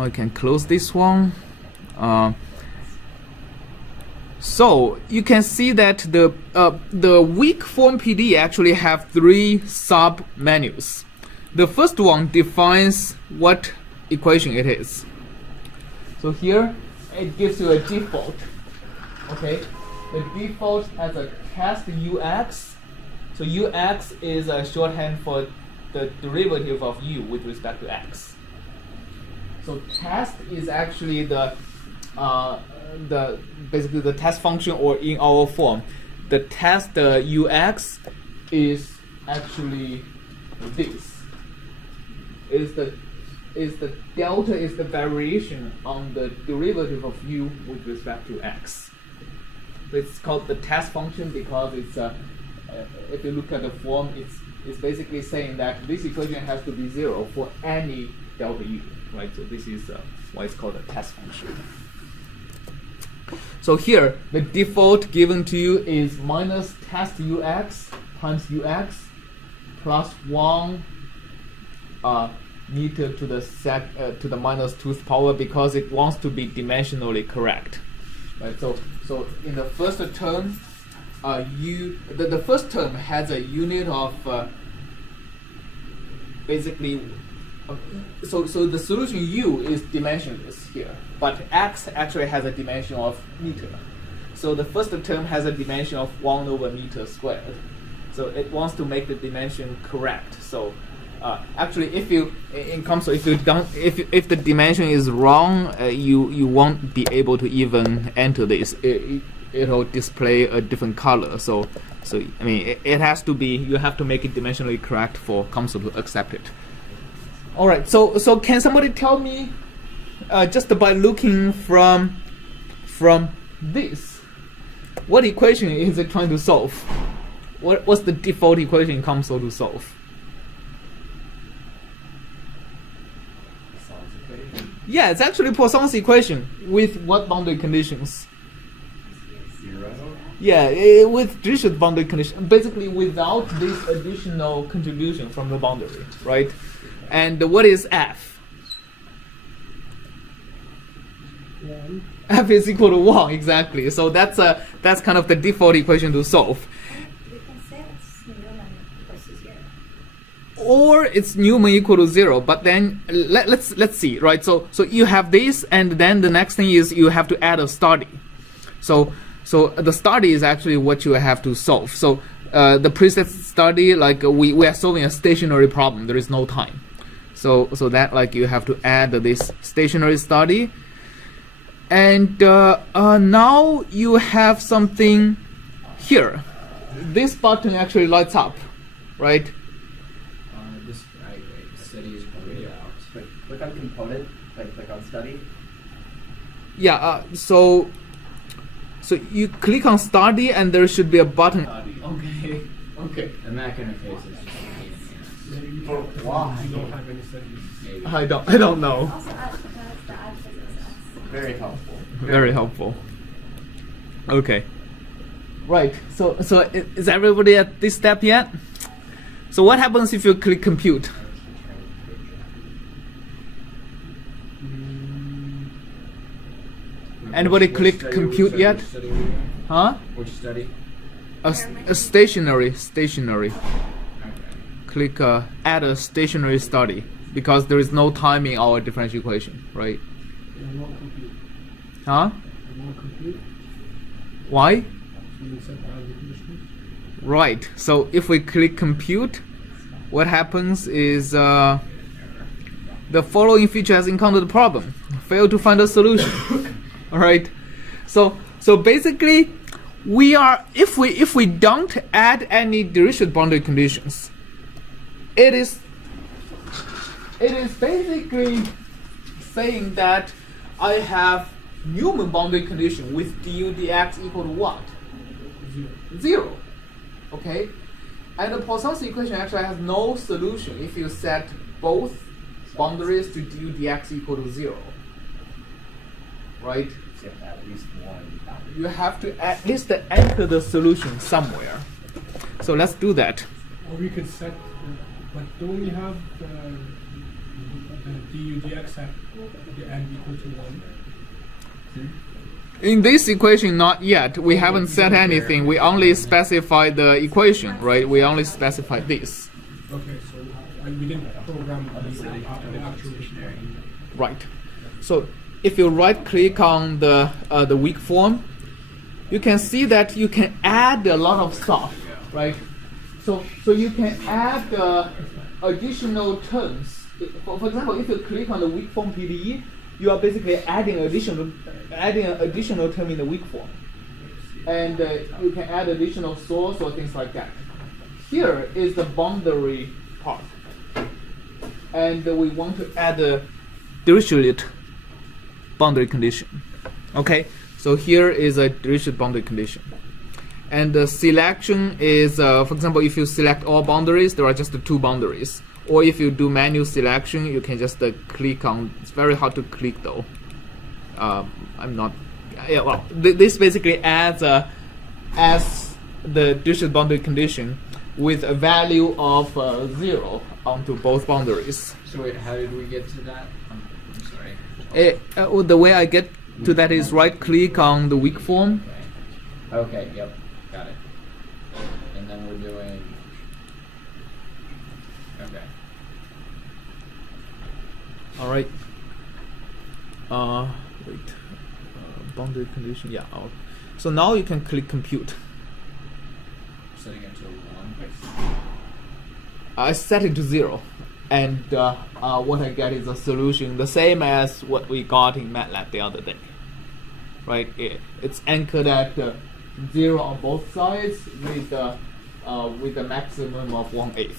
Now I can close this one. So you can see that the weak form PD actually have 3 sub menus. The first one defines what equation it is. So here it gives you a default. Okay, the default has a test UX. So UX is a shorthand for the derivative of U with respect to X. So test is actually basically the test function, or in our form, the test UX is actually this. Is the delta is the variation on the derivative of U with respect to X. It's called the test function because it's if you look at the form, it's basically saying that this equation has to be 0 for any delta U, right? So this is why it's called a test function. So here, the default given to you is minus test UX times UX plus 1 meter to the minus 2th power, because it wants to be dimensionally correct, right? So in the first term, the first term has a unit of basically. So the solution U is dimensionless here, but X actually has a dimension of meter. So the first term has a dimension of 1 over meter squared. So it wants to make the dimension correct. So actually, if you in COMSOL, if the dimension is wrong, you won't be able to even enter this. It'll display a different color. So I mean, it has to be. You have to make it dimensionally correct for COMSOL to accept it. All right. So can somebody tell me, just by looking from this, what equation is it trying to solve? What's the default equation in COMSOL to solve? Yeah, it's actually Poisson's equation with what boundary conditions? 0. Yeah, with Dirichlet boundary condition, basically without this additional contribution from the boundary, right? And what is F? 1. F is equal to 1, exactly. So that's kind of the default equation to solve. We can say it's Newman equals to 0. Or it's Newman equal to 0, but then let's see, right? So you have this, and then the next thing is you have to add a study. So the study is actually what you have to solve. So the preset study, like we are solving a stationary problem. There is no time. So that like you have to add this stationary study, and now you have something here. This button actually lights up, right? This study is already out. Click on component, then click on study. Yeah. So you click on study, and there should be a button. Okay. Okay. The Mac interface is just Why? You don't have any studies. maybe. I don't know. Also, add the add physics S. Very helpful. Very helpful. Okay. Right. So is everybody at this step yet? So what happens if you click compute? Anybody clicked compute yet? Huh? Which study? A stationary. Okay. Click add a stationary study, because there is no time in our differential equation, right? I won't compute. Huh? I won't compute. Why? So you set out the conditions. Right. So if we click compute, what happens is the following feature has encountered a problem. Failed to find a solution. All right. So basically, we are if we don't add any Dirichlet boundary conditions, it is basically saying that I have Newman boundary condition with du dx equal to what? 0. Okay? And the Poisson's equation actually has no solution if you set both boundaries to du dx equal to 0. Right? Except at least one boundary. You have to at least enter the solution somewhere. So let's do that. Or we could set, but don't we have do you accept the n equal to 1? In this equation, not yet. We haven't set anything. We only specify the equation, right? We only specify this. Okay, so we didn't program the actual dictionary. Right. So if you right click on the weak form, you can see that you can add a lot of stuff, right? So you can add additional terms. For example, if you click on the weak form PDE, you are basically adding an additional term in the weak form, and you can add additional source or things like that. Here is the boundary part, and we want to add a Dirichlet boundary condition. Okay, so here is a Dirichlet boundary condition, and the selection is, for example, if you select all boundaries, there are just 2 boundaries. Or if you do manual selection, you can just click on. It's very hard to click though. I'm not. Yeah, well, this basically adds as the Dirichlet boundary condition with a value of 0 onto both boundaries. So wait, how did we get to that? I'm sorry. The way I get to that is right click on the weak form. Okay, yep, got it. And then we're doing. Okay. All right. Wait. Boundary condition. Yeah. So now you can click compute. Setting it to 1. I set it to 0, and what I get is a solution the same as what we got in MATLAB the other day. Right? It's anchored at 0 on both sides with a maximum of 1/8.